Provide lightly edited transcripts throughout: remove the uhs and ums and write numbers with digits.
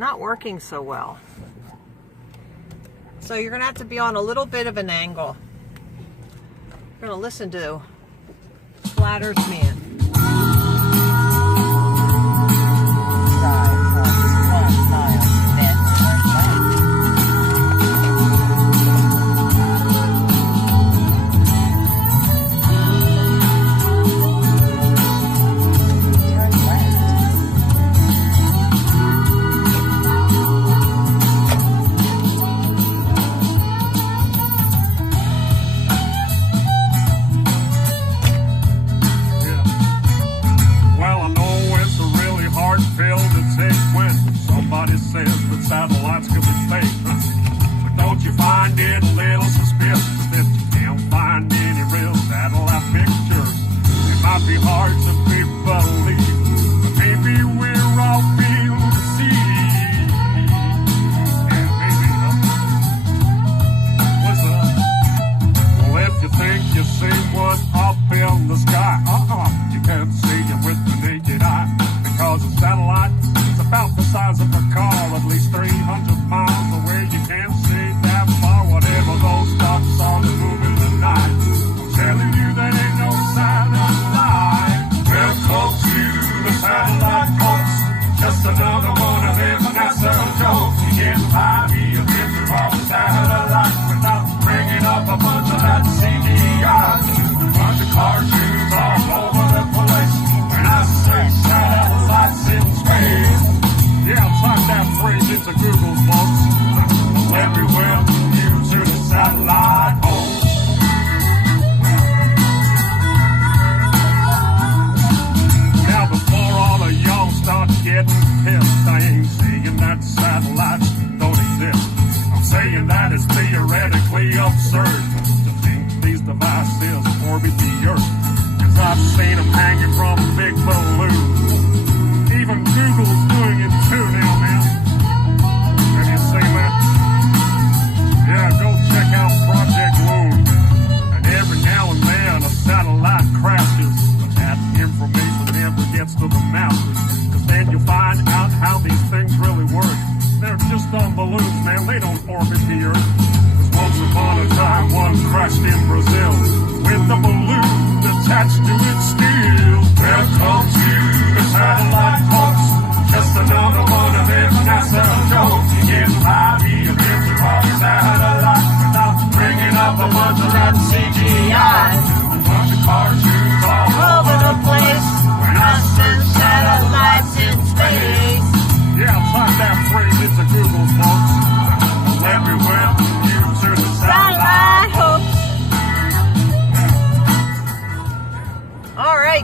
not working so well. So you're going to have to be on a little bit of an angle. You're going to listen to Flat Earth Man.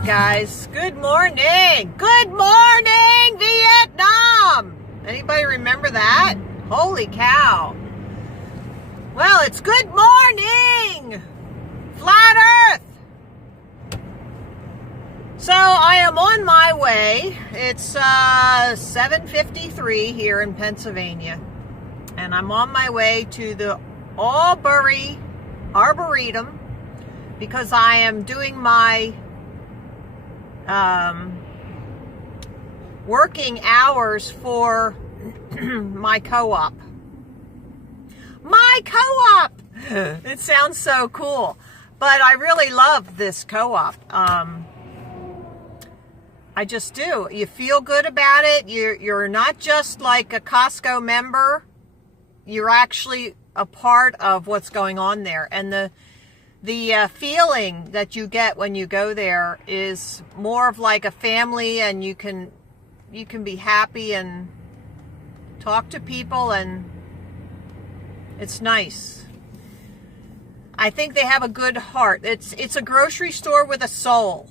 Guys, good morning. Good morning, Vietnam. Anybody remember that? Holy cow. Well, it's good morning, Flat Earth. So I am on my way. It's 7:53 here in Pennsylvania, and I'm on my way to the Albury Arboretum because I am doing my working hours for my co-op. My co-op! It sounds so cool, but I really love this co-op. I just do. You feel good about it. You're not just like a Costco member. You're actually a part of what's going on there, and the feeling that you get when you go there is more of like a family, and you can be happy and talk to people, and it's nice. I think they have a good heart. It's a grocery store with a soul,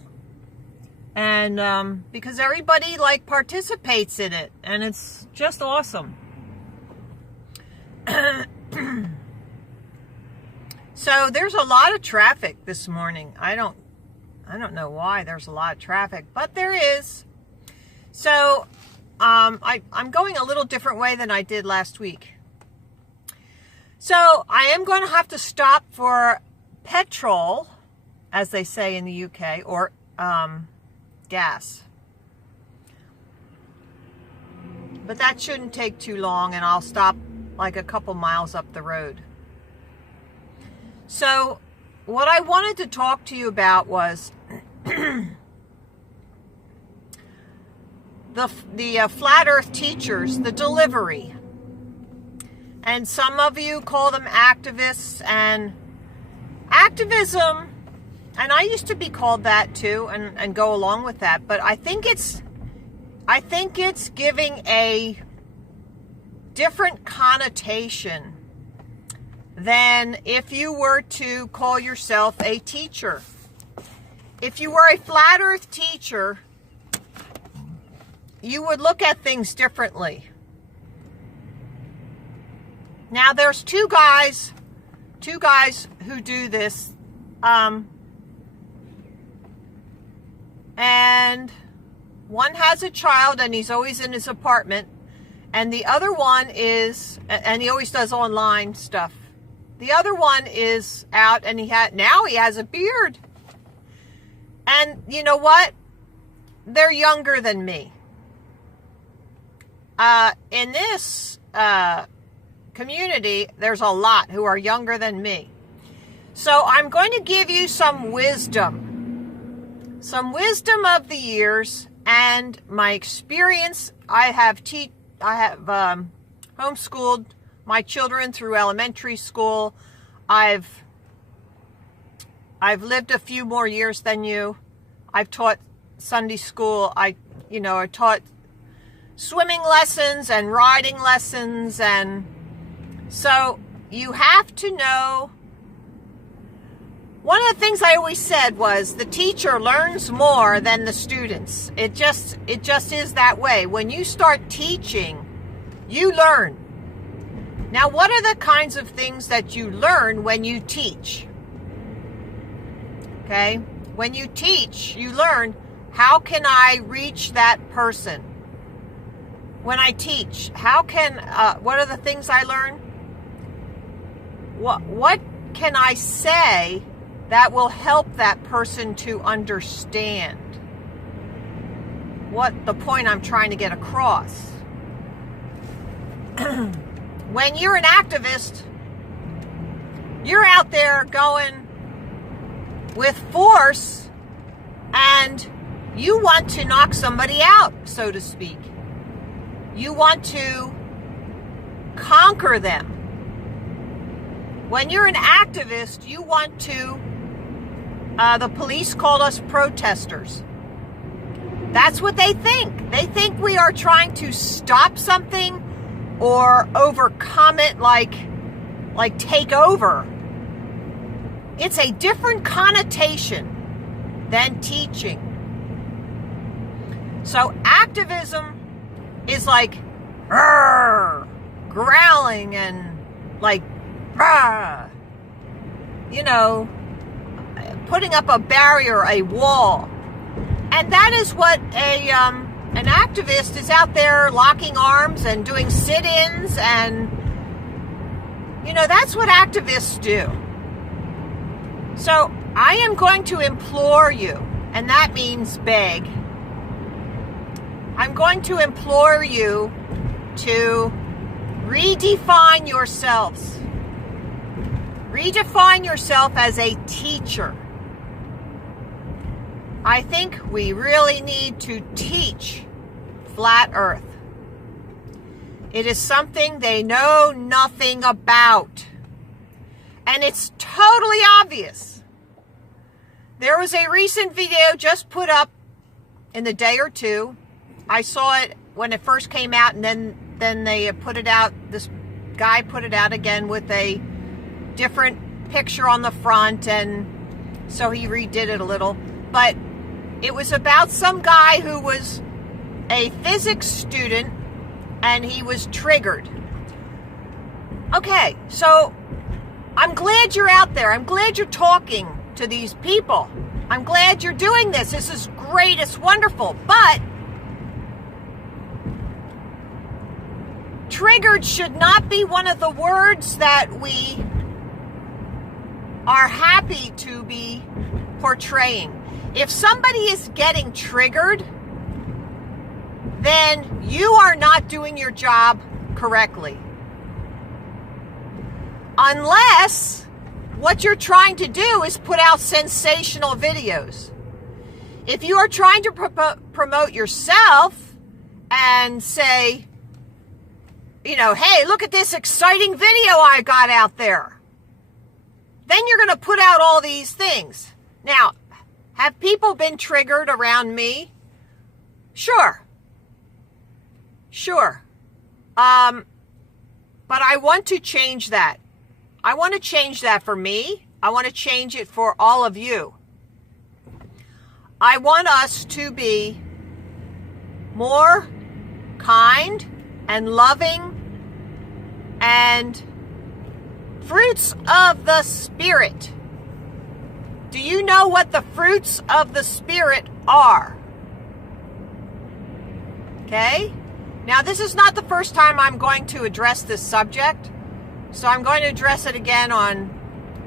and because everybody like participates in it, and it's just awesome. So there's a lot of traffic this morning. I don't know why there's a lot of traffic, but there is. So I'm going a little different way than I did last week. So I am going to have to stop for petrol, as they say in the UK, or gas. But that shouldn't take too long, and I'll stop like a couple miles up the road. So what I wanted to talk to you about was the flat earth teachers, the delivery. And some of you call them activists, and activism, and I used to be called that too, and go along with that, but I think it's giving a different connotation than if you were to call yourself a teacher. If you were a flat earth teacher, you would look at things differently. Now there's two guys who do this, and one has a child and he's always in his apartment, and the other one is, and he always does online stuff. The other one is out, and now he has a beard. And you know what? They're younger than me. In this community, there's a lot who are younger than me. So I'm going to give you some wisdom of the years and my experience. I have homeschooled my children through elementary school. I've lived a few more years than you. I've taught Sunday school. I taught swimming lessons and riding lessons, and so you have to know. One of the things I always said was the teacher learns more than the students. It just is that way. When you start teaching, you learn. Now, what are the kinds of things that you learn when you teach? Okay? When you teach, you learn, how can I reach that person? When I teach, what are the things I learn? What can I say that will help that person to understand what the point I'm trying to get across? When you're an activist, you're out there going with force, and you want to knock somebody out, so to speak. You want to conquer them. When you're an activist, you want to, the police called us protesters. That's what they think. They think we are trying to stop something or overcome it, like take over. It's a different connotation than teaching. So activism is like growling and like putting up a barrier, a wall. And that is what an activist is out there, locking arms and doing sit-ins, and that's what activists do. So I am going to implore you, and that means beg. I'm going to implore you to redefine yourselves. Redefine yourself as a teacher. I think we really need to teach flat earth. It is something they know nothing about. And it's totally obvious. There was a recent video just put up in the day or two. I saw it when it first came out, and then they put it out. This guy put it out again with a different picture on the front, and so he redid it a little. But it was about some guy who was a physics student, and he was triggered. Okay, so I'm glad you're out there. I'm glad you're talking to these people. I'm glad you're doing this. This is great. It's wonderful. But triggered should not be one of the words that we are happy to be portraying. If somebody is getting triggered, then you are not doing your job correctly. Unless what you're trying to do is put out sensational videos. If you are trying to promote yourself and say, you know, hey, look at this exciting video I got out there, then you're going to put out all these things. Now, have people been triggered around me? Sure. But I want to change that. I want to change that for me. I want to change it for all of you. I want us to be more kind and loving and fruits of the Spirit. Do you know what the fruits of the Spirit are? Okay? Now, this is not the first time I'm going to address this subject, so I'm going to address it again on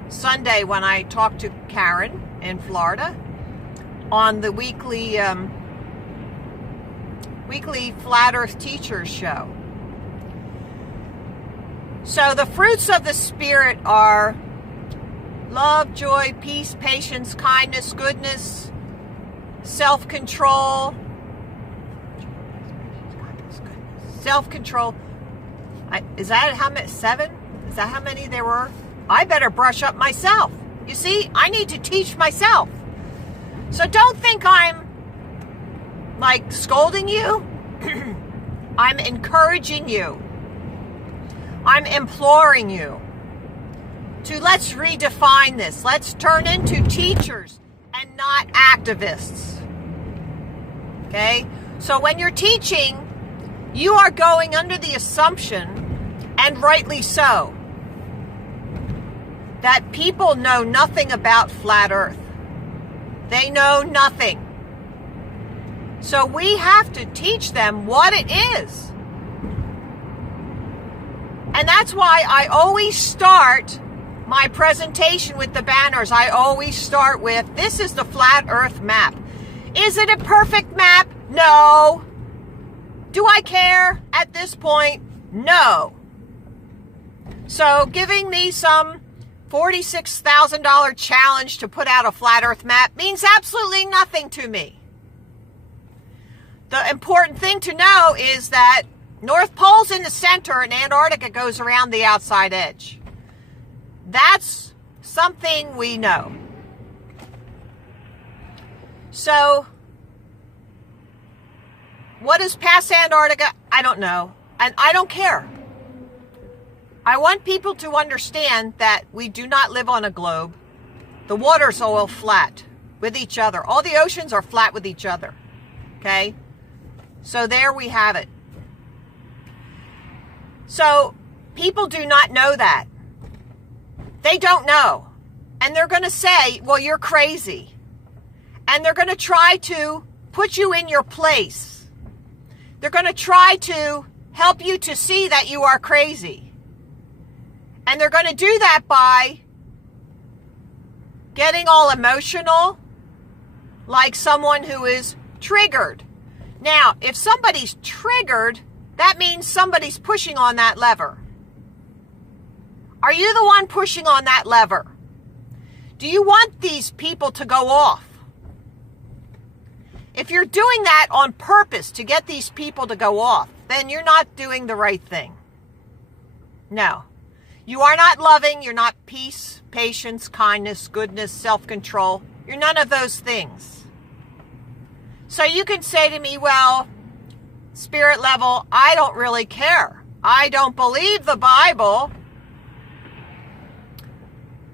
Sunday when I talk to Karen in Florida on the weekly Flat Earth Teachers show. So the fruits of the Spirit are love, joy, peace, patience, kindness, goodness, self-control. Self-control. Is that how many? 7? Is that how many there were? I better brush up myself. You see, I need to teach myself. So don't think I'm like scolding you. I'm encouraging you. I'm imploring you to let's redefine this. Let's turn into teachers and not activists. Okay? So when you're teaching, you are going under the assumption, and rightly so, that people know nothing about flat Earth. They know nothing. So we have to teach them what it is. And that's why I always start my presentation with the banners. I always start with, this is the flat Earth map. Is it a perfect map? No. Do I care at this point? No. So giving me some $46,000 challenge to put out a flat Earth map means absolutely nothing to me. The important thing to know is that North Pole's in the center and Antarctica goes around the outside edge. That's something we know. So, what is past Antarctica? I don't know. And I don't care. I want people to understand that we do not live on a globe. The waters are all flat with each other. All the oceans are flat with each other. Okay? So there we have it. So people do not know that. They don't know. And they're going to say, well, you're crazy. And they're going to try to put you in your place. They're going to try to help you to see that you are crazy. And they're going to do that by getting all emotional, like someone who is triggered. Now, if somebody's triggered, that means somebody's pushing on that lever. Are you the one pushing on that lever? Do you want these people to go off? If you're doing that on purpose to get these people to go off, then you're not doing the right thing. No. You are not loving. You're not peace, patience, kindness, goodness, self-control. You're none of those things. So you can say to me, well, spirit level, I don't really care. I don't believe the Bible.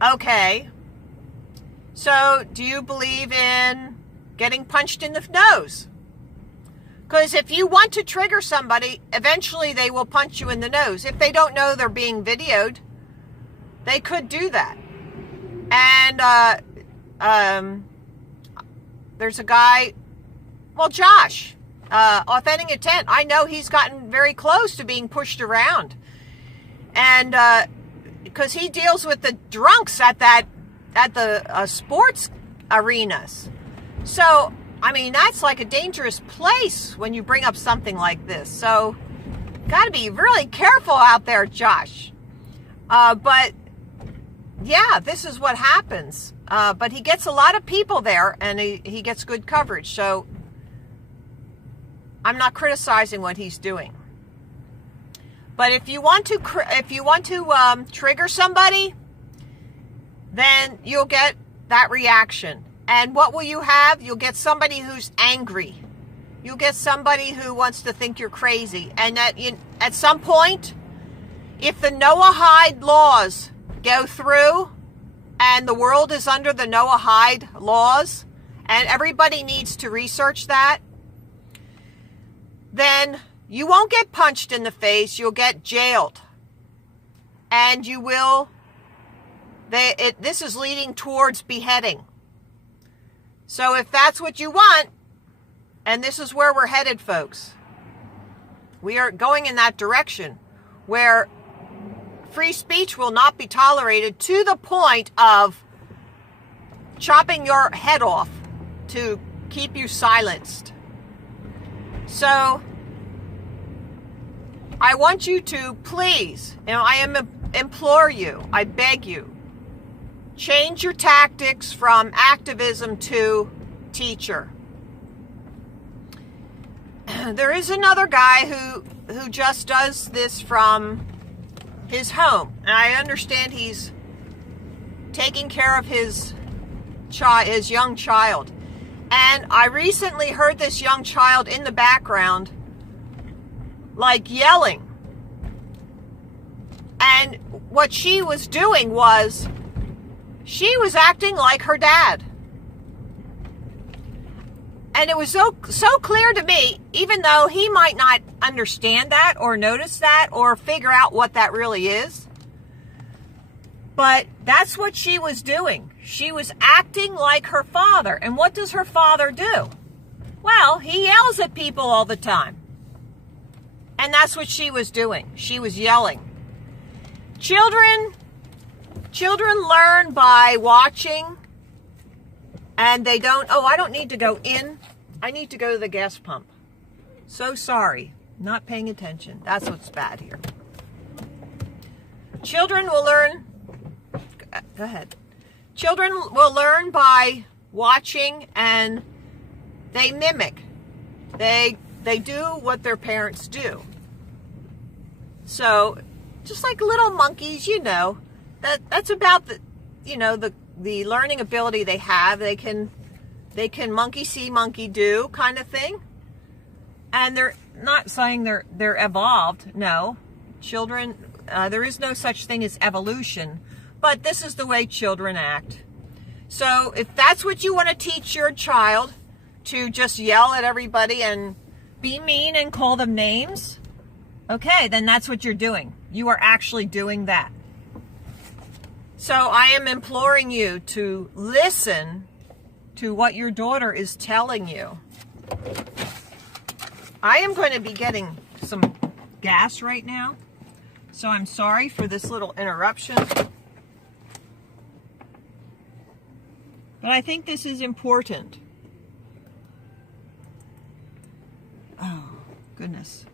Okay. So do you believe in getting punched in the nose? Because if you want to trigger somebody, eventually they will punch you in the nose. If they don't know they're being videoed, they could do that. And there's a guy, well, Josh, Authentic Intent. I know he's gotten very close to being pushed around. And because he deals with the drunks at the sports arenas. So I mean, that's like a dangerous place when you bring up something like this. So, got to be really careful out there, Josh. But, yeah, this is what happens. But he gets a lot of people there, and he gets good coverage. So, I'm not criticizing what he's doing. But if you want to trigger somebody, then you'll get that reaction. And what will you have? You'll get somebody who's angry. You'll get somebody who wants to think you're crazy. And at some point, if the Noahide laws go through and the world is under the Noahide laws, and everybody needs to research that, then you won't get punched in the face. You'll get jailed. And you will... this is leading towards beheading. So if that's what you want, and this is where we're headed, folks, we are going in that direction where free speech will not be tolerated to the point of chopping your head off to keep you silenced. So I want you to please, implore you, I beg you, change your tactics from activism to teacher. There is another guy who just does this from his home. And I understand he's taking care of his young child. And I recently heard this young child in the background, like yelling. And what she was doing was, she was acting like her dad. And it was so clear to me, even though he might not understand that or notice that or figure out what that really is. But that's what she was doing. She was acting like her father. And what does her father do? Well, he yells at people all the time. And that's what she was doing. She was yelling. Children learn by watching, and they don't, I don't need to go in. I need to go to the gas pump. So sorry, not paying attention. That's what's bad here. Children will learn, go ahead. Children will learn by watching, and they mimic. They do what their parents do. So, just like little monkeys, that's about the learning ability they have. They can monkey see, monkey do kind of thing. And they're not saying they're evolved. No, children, there is no such thing as evolution, but this is the way children act. So if that's what you want to teach your child, to just yell at everybody and be mean and call them names, okay, then that's what you're doing. You are actually doing that. So I am imploring you to listen to what your daughter is telling you. I am going to be getting some gas right now, so I'm sorry for this little interruption. But I think this is important. Oh, goodness.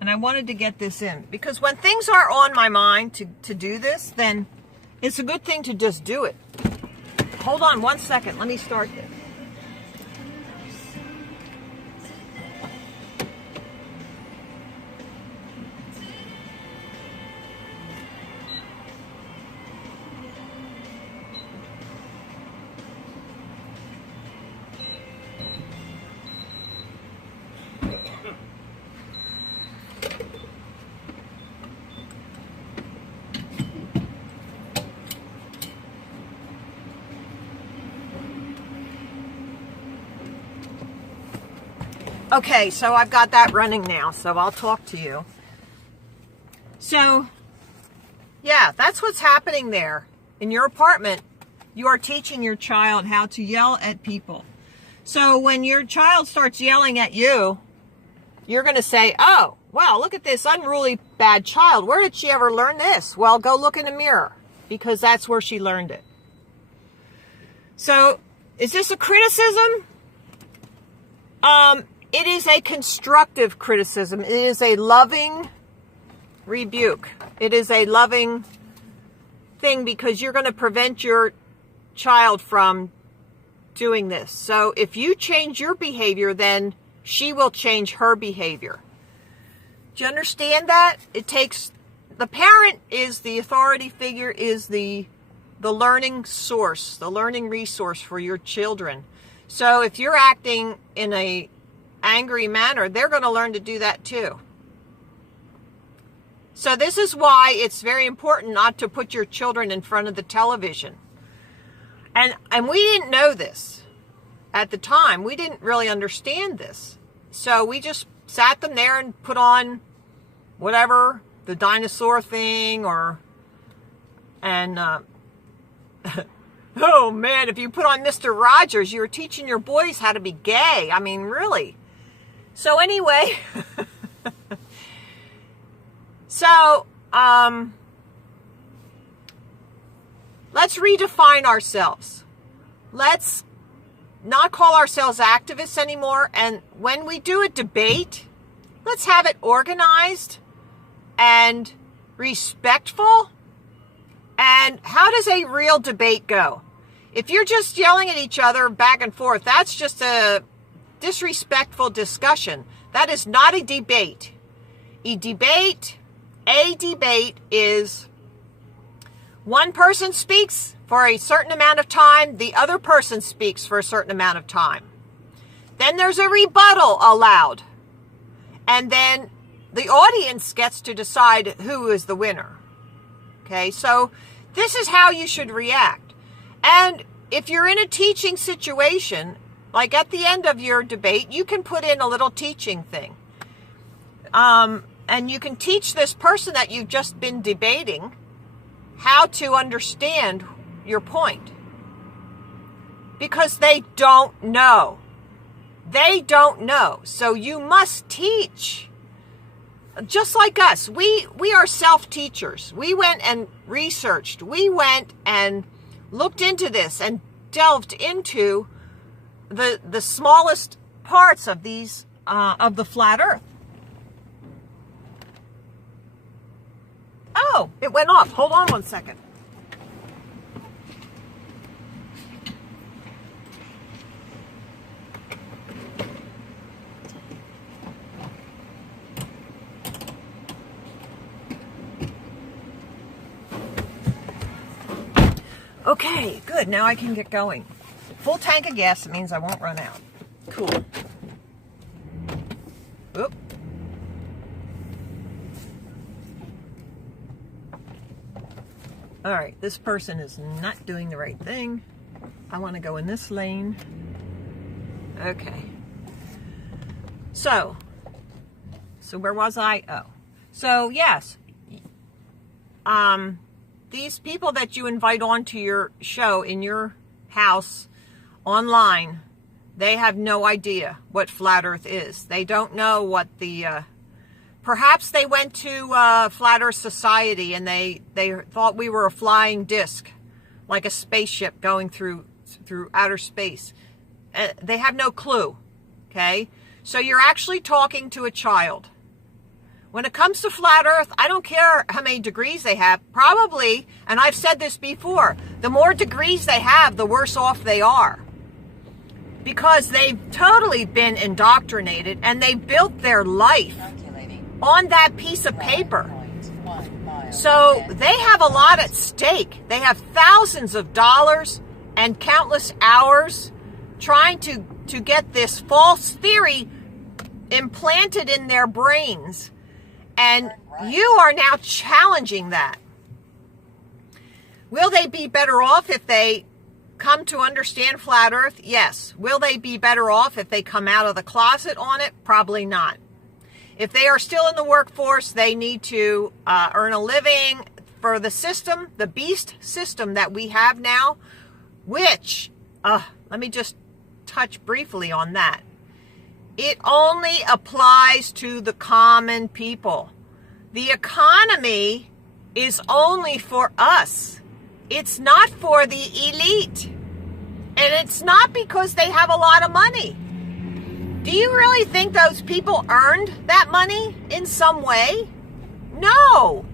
And I wanted to get this in, because when things are on my mind to do this, then it's a good thing to just do it. Hold on 1 second. Let me start this. Okay, so I've got that running now, so I'll talk to you. So, yeah, that's what's happening there. In your apartment, you are teaching your child how to yell at people. So when your child starts yelling at you, you're going to say, oh, wow, look at this unruly bad child. Where did she ever learn this? Well, go look in the mirror, because that's where she learned it. So, is this a criticism? It is a constructive criticism. It is a loving rebuke. It is a loving thing because you're going to prevent your child from doing this. So if you change your behavior, then she will change her behavior. Do you understand that? It takes, the parent is the authority figure, is the learning source, the learning resource for your children. So if you're acting in a angry manner, they're going to learn to do that too. So this is why it's very important not to put your children in front of the television. And we didn't know this at the time. We didn't really understand this. So we just sat them there and put on whatever, the dinosaur thing oh man, if you put on Mr. Rogers, you were teaching your boys how to be gay. I mean, really. So anyway, let's redefine ourselves. Let's not call ourselves activists anymore. And when we do a debate, let's have it organized and respectful. And how does a real debate go? If you're just yelling at each other back and forth, that's just a disrespectful discussion. That is not a debate. A debate is one person speaks for a certain amount of time, the other person speaks for a certain amount of time. Then there's a rebuttal allowed. And then the audience gets to decide who is the winner. Okay, so this is how you should react. And if you're in a teaching situation, like at the end of your debate, you can put in a little teaching thing. And you can teach this person that you've just been debating how to understand your point. Because they don't know. They don't know. So you must teach. Just like us, we are self-teachers. We went and researched. We went and looked into this and delved into the smallest parts of these of the flat Earth. Oh, it went off. Hold on one second. Okay, good. Now I can get going. Full tank of gas. It means I won't run out. Cool. Oop. All right, this person is not doing the right thing. I want to go in this lane. Okay. So where was I? Oh. So, yes. These people that you invite onto your show in your house online, they have no idea what flat Earth is. They don't know what the perhaps they went to Flat Earth Society and they thought we were a flying disc, like a spaceship going through outer space. They have no clue. Okay, so you're actually talking to a child. When it comes to flat Earth, I don't care how many degrees they have. Probably, and I've said this before, the more degrees they have, the worse off they are. Because they've totally been indoctrinated and they built their life on that piece of paper. So they have a lot at stake. They have thousands of dollars and countless hours trying to get this false theory implanted in their brains. And you are now challenging that. Will they be better off if they come to understand flat Earth? Yes. Will they be better off if they come out of the closet on it? Probably not. If they are still in the workforce, they need to earn a living for the system, the beast system that we have now, which, let me just touch briefly on that. It only applies to the common people. The economy is only for us. It's not for the elite. And it's not because they have a lot of money. Do you really think those people earned that money in some way? No.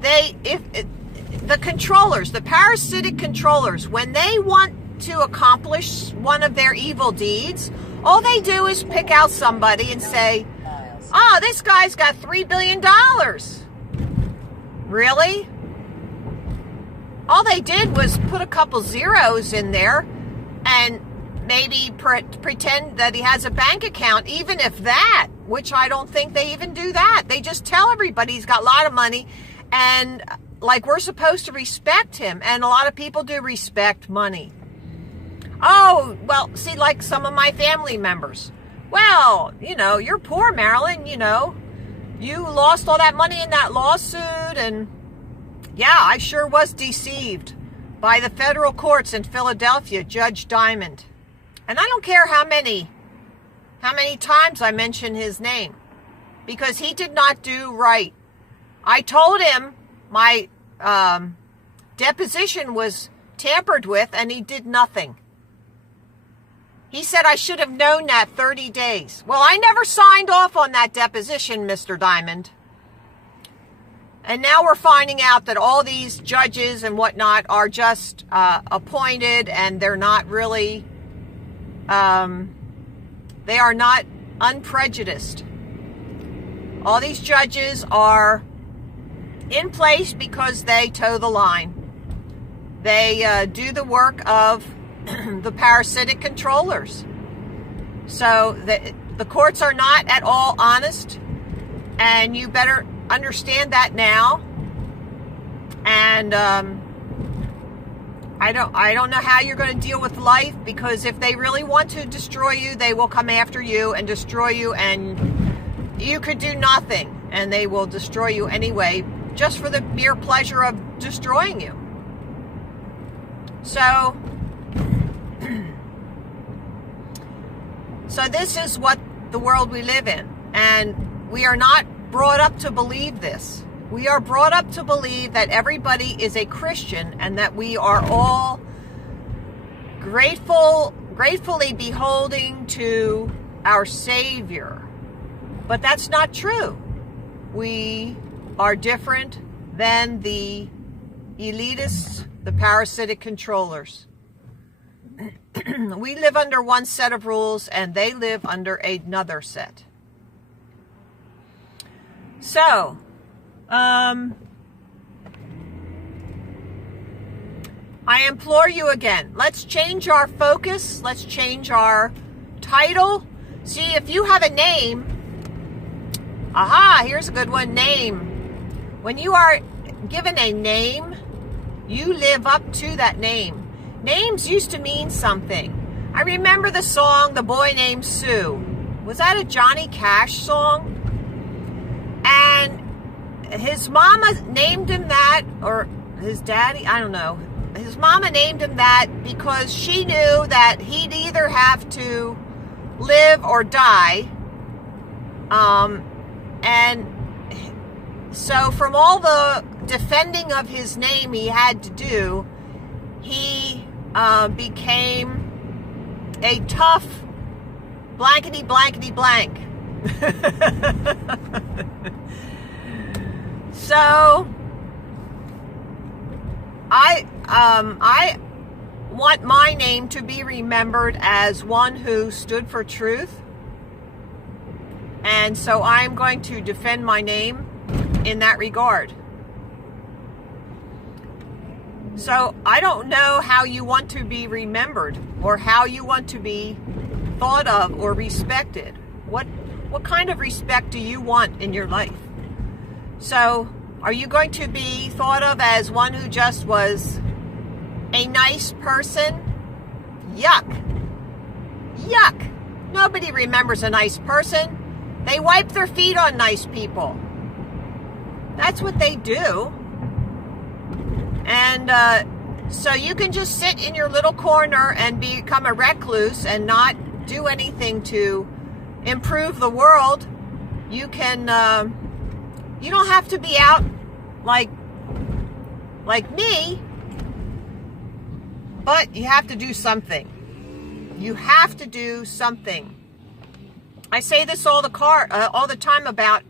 The controllers, the parasitic controllers, when they want to accomplish one of their evil deeds, all they do is pick out somebody and say, "Oh, this guy's got $3 billion. Really? All they did was put a couple zeros in there and maybe pretend that he has a bank account, even if that, which I don't think they even do that. They just tell everybody he's got a lot of money, and like we're supposed to respect him, and a lot of people do respect money. Oh, well, see, like some of my family members. Well, you're poor, Marilyn, you lost all that money in that lawsuit, and yeah, I sure was deceived by the federal courts in Philadelphia, Judge Diamond. And I don't care how many times I mention his name, because he did not do right. I told him my deposition was tampered with, and he did nothing. He said I should have known that 30 days. Well, I never signed off on that deposition, Mr. Diamond. And now we're finding out that all these judges and whatnot are just appointed, and they're not really, they are not unprejudiced. All these judges are in place because they toe the line. They do the work of the parasitic controllers. So the courts are not at all honest, and you better understand that now. And I don't know how you're going to deal with life, because if they really want to destroy you, they will come after you and destroy you, and you could do nothing, and they will destroy you anyway, just for the mere pleasure of destroying you. So this is what the world we live in, and we are not brought up to believe this. We are brought up to believe that everybody is a Christian, and that we are all gratefully beholding to our Savior. But that's not true. We are different than the elitists, the parasitic controllers. We live under one set of rules, and they live under another set. So, I implore you again, let's change our focus. Let's change our title. See, if you have a name, here's a good one, name. When you are given a name, you live up to that name. Names used to mean something. I remember the song, The Boy Named Sue. Was that a Johnny Cash song? And his mama named him that, or his daddy, I don't know. His mama named him that because she knew that he'd either have to live or die. And so from all the defending of his name he had to do, he became a tough blankety blankety blank. So I want my name to be remembered as one who stood for truth, and so I'm going to defend my name in that regard. So I don't know how you want to be remembered, or how you want to be thought of or respected. What kind of respect do you want in your life? So are you going to be thought of as one who just was a nice person? Yuck. Yuck. Nobody remembers a nice person. They wipe their feet on nice people. That's what they do. And so you can just sit in your little corner and become a recluse and not do anything to improve the world. You can, you don't have to be out like me, but you have to do something. You have to do something. I say this all the time about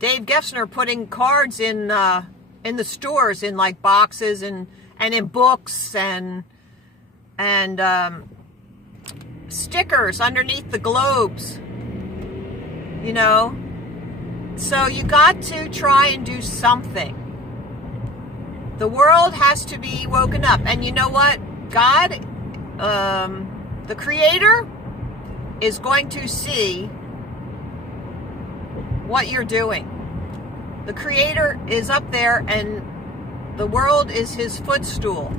Dave Geffner putting cards in the stores in like boxes and in books and stickers underneath the globes, you know. So you got to try and do something. The world has to be woken up. And you know what? God, the Creator, is going to see what you're doing. The Creator is up there, and the world is his footstool.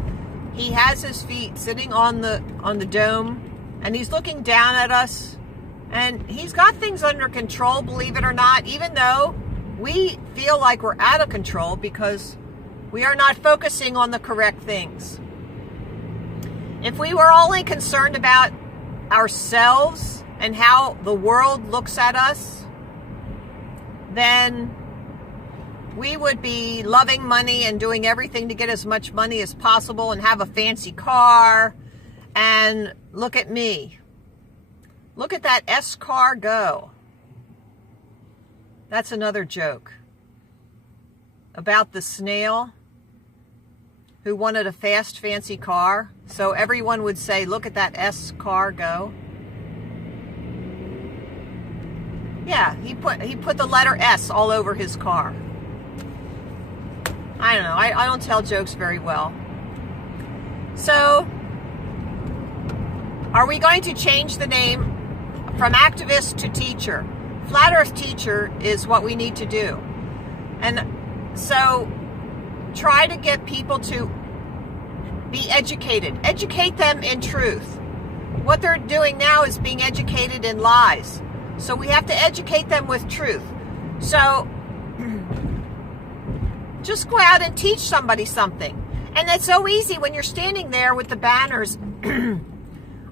He has his feet sitting on the dome, and he's looking down at us, and he's got things under control, believe it or not, even though we feel like we're out of control because we are not focusing on the correct things. If we were only concerned about ourselves and how the world looks at us, then we would be loving money and doing everything to get as much money as possible and have a fancy car. And look at me. Look at that S car go. That's another joke about the snail who wanted a fast, fancy car. So everyone would say, look at that S car go. Yeah, he put the letter S all over his car. I don't know. I don't tell jokes very well. So, are we going to change the name from activist to teacher? Flat Earth teacher is what we need to do. And so, try to get people to be educated. Educate them in truth. What they're doing now is being educated in lies. So we have to educate them with truth. So just go out and teach somebody something. And it's so easy when you're standing there with the banners.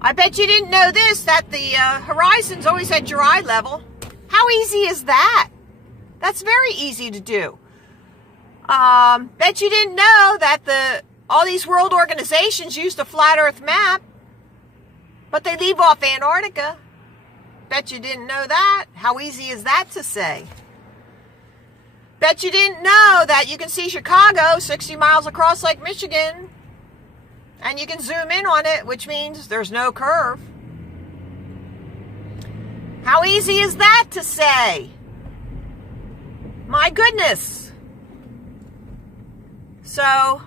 I bet you didn't know this, that the horizon's always at your eye level. How easy is that? That's very easy to do. Bet you didn't know that all these world organizations use the flat earth map, but they leave off Antarctica. Bet you didn't know that. How easy is that to say? Bet you didn't know that you can see Chicago 60 miles across Lake Michigan, and you can zoom in on it, which means there's no curve. How easy is that to say? My goodness. So,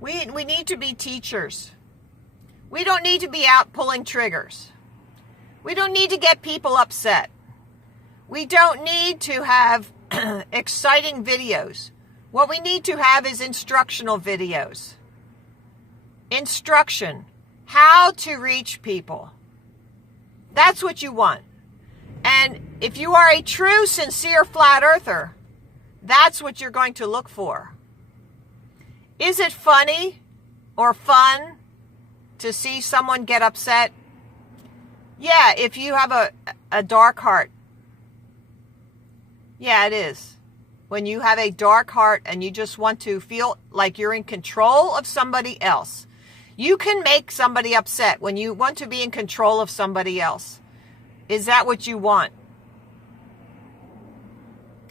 we need to be teachers. We don't need to be out pulling triggers. We don't need to get people upset. We don't need to have exciting videos. What we need to have is instructional videos. Instruction. How to reach people. That's what you want. And if you are a true, sincere flat earther, that's what you're going to look for. Is it funny or fun to see someone get upset? Yeah, if you have a dark heart. Yeah, it is. When you have a dark heart and you just want to feel like you're in control of somebody else. You can make somebody upset when you want to be in control of somebody else. Is that what you want?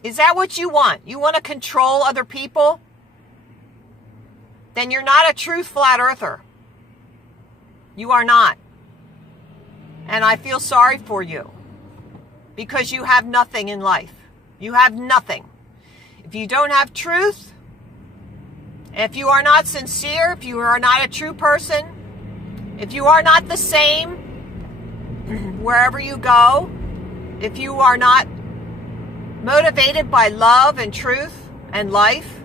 Is that what you want? You want to control other people? Then you're not a true flat earther. You are not. And I feel sorry for you because you have nothing in life. You have nothing. If you don't have truth, if you are not sincere, if you are not a true person, if you are not the same wherever you go, if you are not motivated by love and truth and life,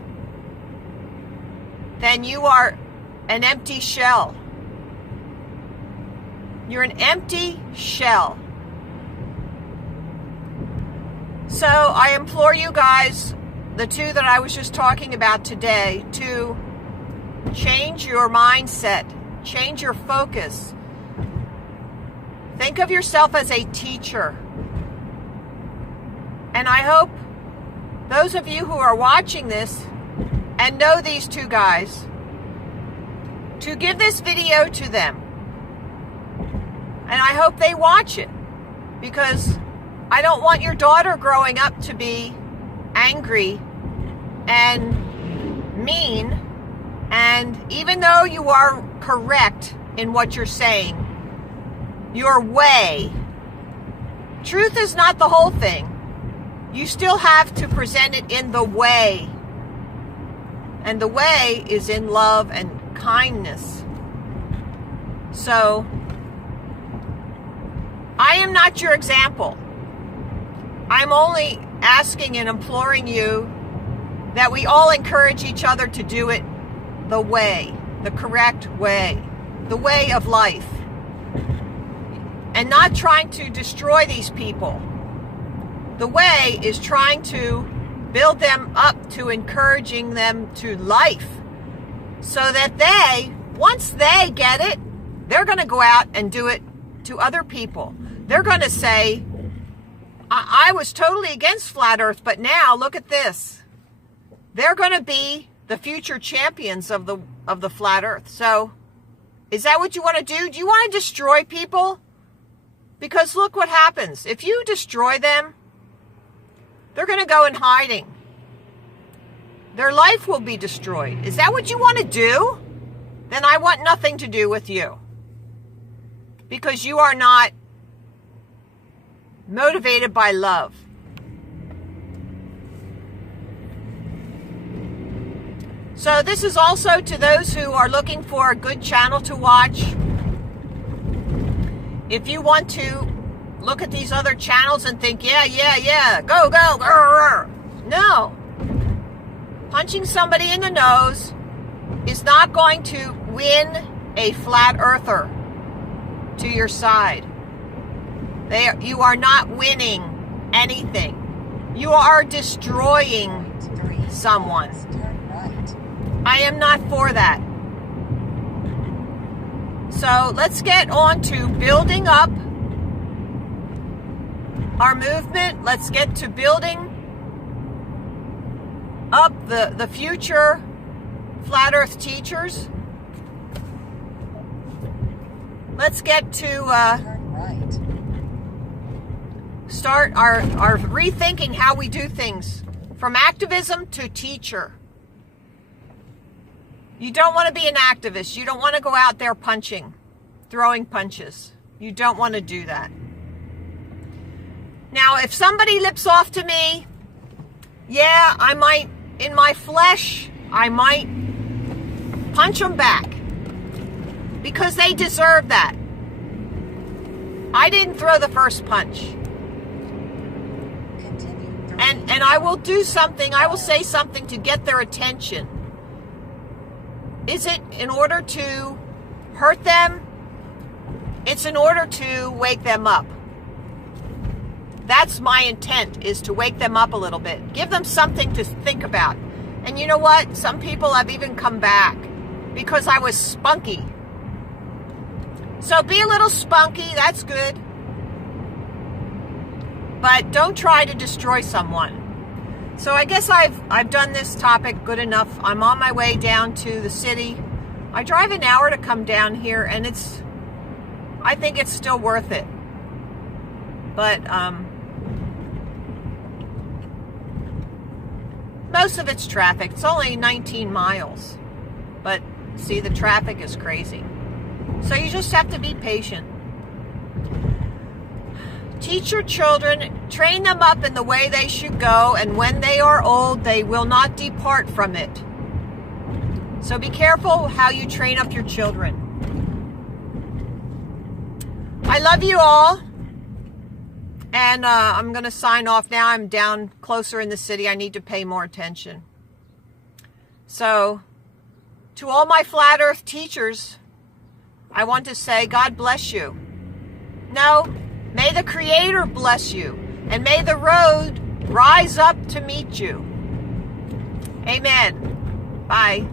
then you are an empty shell. You're an empty shell. So I implore you guys, the two that I was just talking about today, to change your mindset, change your focus. Think of yourself as a teacher. And I hope those of you who are watching this and know these two guys, to give this video to them. And I hope they watch it, because I don't want your daughter growing up to be angry and mean. And even though you are correct in what you're saying, your way, truth is not the whole thing. You still have to present it in the way. And the way is in love and kindness. So, I am not your example. I'm only asking and imploring you that we all encourage each other to do it the way, the correct way, the way of life. And not trying to destroy these people. The way is trying to build them up to encouraging them to life, so that they, once they get it, they're going to go out and do it to other people. They're going to say, I was totally against flat earth, but now look at this. They're going to be the future champions of the flat earth. So, is that what you want to do? Do you want to destroy people? Because look what happens. If you destroy them, they're going to go in hiding. Their life will be destroyed. Is that what you want to do? Then I want nothing to do with you. Because you are not motivated by love. So this is also to those who are looking for a good channel to watch. If you want to look at these other channels and think, yeah, go, grr. No. Punching somebody in the nose is not going to win a flat earther to your side. You are not winning anything. You are destroying someone. I am not for that. So let's get on to building up our movement. Let's get to building up the future flat earth teachers. Let's get to start our rethinking how we do things, from activism to teacher. You don't want to be an activist. You don't want to go out there punching, throwing punches. You don't want to do that. Now, if somebody lips off to me, yeah, I might, in my flesh, I might punch them back. Because they deserve that. I didn't throw the first punch. And I will do something, I will say something to get their attention. Is it in order to hurt them? It's in order to wake them up. That's my intent, is to wake them up a little bit. Give them something to think about. And you know what? Some people have even come back because I was spunky. So be a little spunky, that's good. But don't try to destroy someone. So I guess I've done this topic good enough. I'm on my way down to the city. I drive an hour to come down here, and I think it's still worth it. But most of it's traffic. It's only 19 miles. But see, the traffic is crazy. So you just have to be patient. Teach your children, train them up in the way they should go, and when they are old, they will not depart from it. So be careful how you train up your children. I love you all. And I'm going to sign off now. I'm down closer in the city. I need to pay more attention. So, to all my flat earth teachers, I want to say, God bless you. No, may the Creator bless you. And may the road rise up to meet you. Amen. Bye.